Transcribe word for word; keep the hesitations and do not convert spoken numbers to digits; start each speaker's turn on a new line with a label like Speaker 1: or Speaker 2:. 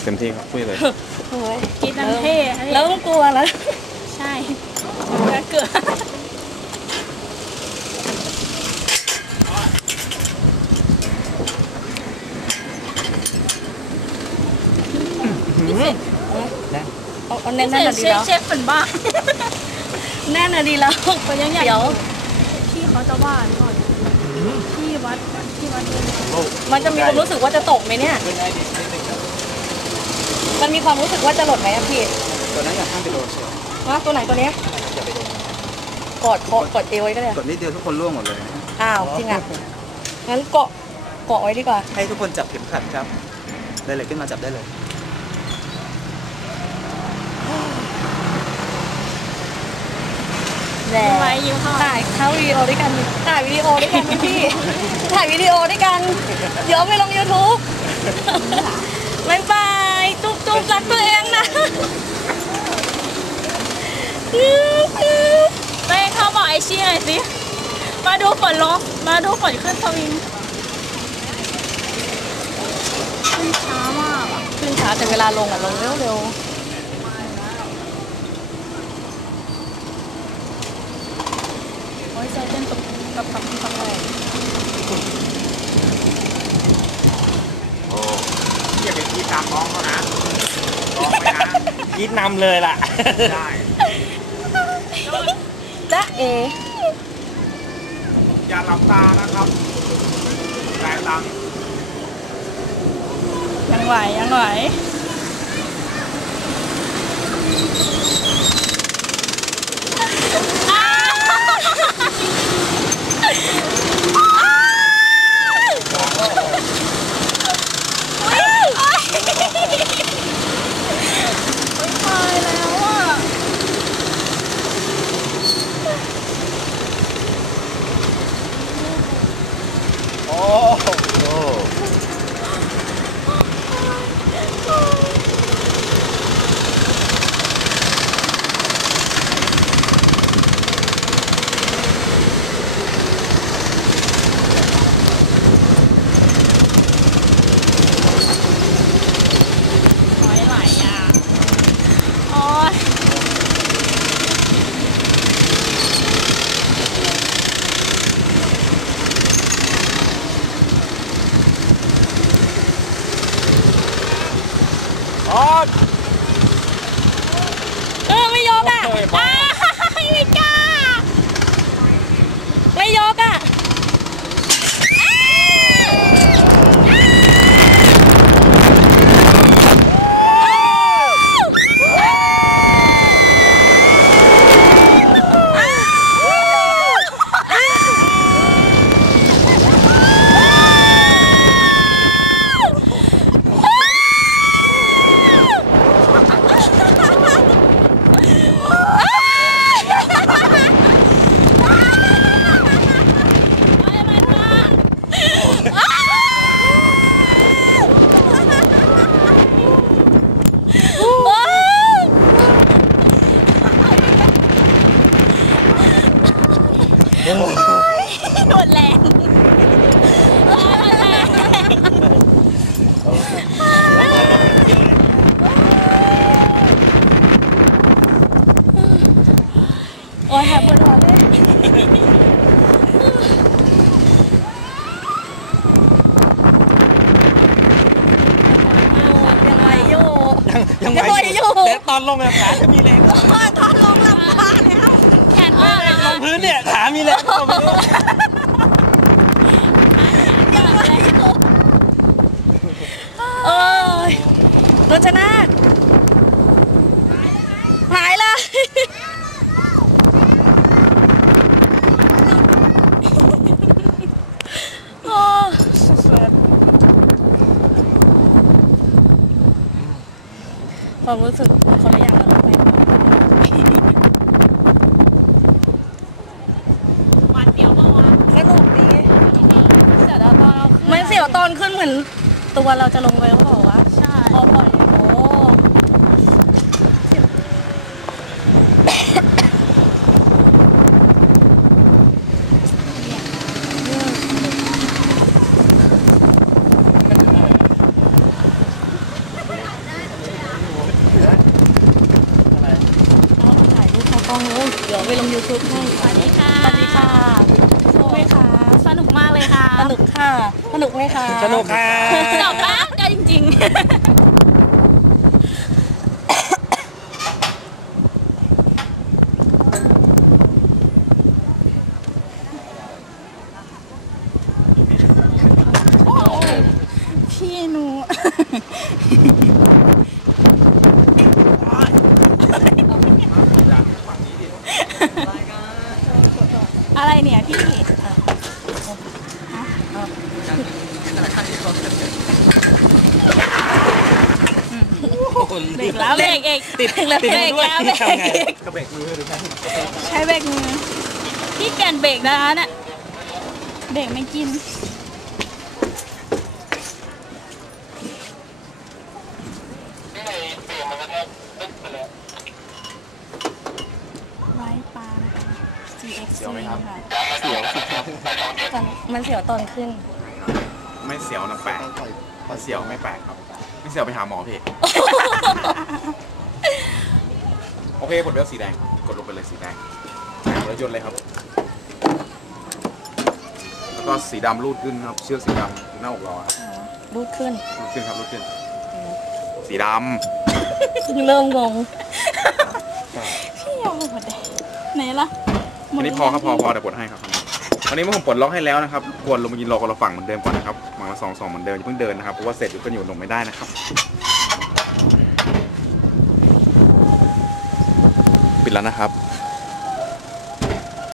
Speaker 1: ต็มที่ครับคุยเลย
Speaker 2: โอ้ยกินน้ำเท่แล้วต้องกลัวแล้วใช่เกือบเอาเอาแน่นๆดีแล้วเชฟเป็นบ้าแน่นๆดีแล้วไปยังไงเดี๋ยวพี่เขาจะว่าก่อนพี่วัดพี่วัดมันจะมีความรู้สึกว่าจะตกไหมเนี่ยมันมีความรู้สึกว่าจะหล่นไหมอะพี่
Speaker 1: ตัวนั้นอย่าข้ามไปโดนเชียว
Speaker 2: ว่าตัวไหนตัวนี้
Speaker 1: อย่าไปโดน
Speaker 2: กอดคอกอดเอวไว้ก็ได้
Speaker 1: กดนิดเดียวทุกคนร่วงหมดเลย
Speaker 2: อ้าวจริงอ่ะงั้นเกาะเกาะไว้ดีกว่า
Speaker 1: ให้ทุกคนจับเข็มขัดครับได้เลยขึ้นมาจับได้เลย
Speaker 2: แล้วถ่ายเข้าวิดีโอด้วยกันถ่ายวิดีโอด้วยกันพี่ถ่ายวิดีโอด้วยกันเดี๋ยวไปลง ยูทูบ บ๊ายบายจุ๊บจุ๊บรักตัวเองนะไปเข้าบอกไอชี่หน่อยสิมาดูฝนลงมาดูฝนขึ้นสวิงขึ้นช้ามากขึ้นช้าแต่เวลาลงอ่ะลงเร็วเร็วโอ้ยใจเต้นตุบกับกับกับอะไร
Speaker 3: โอ้อย่าเป็นที่ตามน้องเขานะน้องไม่นะ
Speaker 1: ยีดนำเลยล่ะ
Speaker 3: ได้
Speaker 2: จ๊ะเอ
Speaker 3: อย่าหลับตานะครับแรงดัง
Speaker 2: ยังไหวยังไหวเออไม่ยกอ่ะไม่กล้าไม่ยกอ่ะโดนแรงโอ้ยแหบปวดหัวเลยยังไงโยยังไงโยแต่ตอนลงอะขาจะมีแรงตอนลงลำบากแล้วแขนมากลงพื้นเนี่ยขามีแรงเอ้ยรจนาถหายเลยโอ้ความรู้สึกคนละอย่างกันเลยวันเดียวเมื่อวานสนุกดีเสียดายตอนเราไม่เสียวตอนขึ้นเหมือนตัวเราจะลงไปเขาบอกว่าใช่พอปล่อยโอ้รอไปลง ยูทูบ ให้
Speaker 4: สวัสดีค่ะ
Speaker 2: สวัสดีค่ะสนุกไหมคะ
Speaker 4: สนุกมากเลยค่ะ
Speaker 2: สนุกค่ะสนุกไหมคะ
Speaker 1: สนุกค่ะ
Speaker 4: สนุกมากจริงๆพี่หนู อะไรเนี่ยพี่ เบรกแล้วเบรกเอก
Speaker 1: ติด
Speaker 4: แล้ว
Speaker 1: ติด
Speaker 4: เบรก
Speaker 1: ด้วย
Speaker 4: แล้วเบรก
Speaker 1: ทำไง
Speaker 4: เอก
Speaker 1: กระเบรกมือหรือไง
Speaker 4: ใช้เบรกมือพี่เปลี่ยนเบรกนะคะน่ะเบรกไม่กินไว้ปลานะคะ ซี เอ็กซ์
Speaker 3: เสียวไหมครับ
Speaker 4: ค่ะ
Speaker 1: เสียวสิครับ
Speaker 2: ตอนมันเสียวตอนขึ้น
Speaker 3: ไม่เสียวนะแปลกถ้าเสียวไม่แปลกครับ ไม่เสียวไปหาหมอพี่โอเคกดเบลสีแดง กดลงไปเลยสีแดงแล้วยนต์เลยครับ แล้วก็สีดำรูดขึ้นครับ เชือกสีดำหน้าอกเราครับ
Speaker 2: รูดขึ้น
Speaker 3: รูดขึ้นครับรูดขึ้น สีด
Speaker 2: เริ่มงง
Speaker 4: พี่เอาหมดเลยไหนล่ะ
Speaker 3: ำอันนี้พอครับพอพอเดี๋ยวกดให้ครับวันนี้เมื่อผมปลดล็อกให้แล้วนะครับควรลงมายืนรอคนละฝั่งเหมือนเดิมก่อนนะครับฝั่งละสองสองเหมือนเดิมอย่าเพิ่งเดินนะครับเพราะว่าเสร็จอยู่ก็อยู่ลงไม่ได้นะครับปิดแล้วนะครับ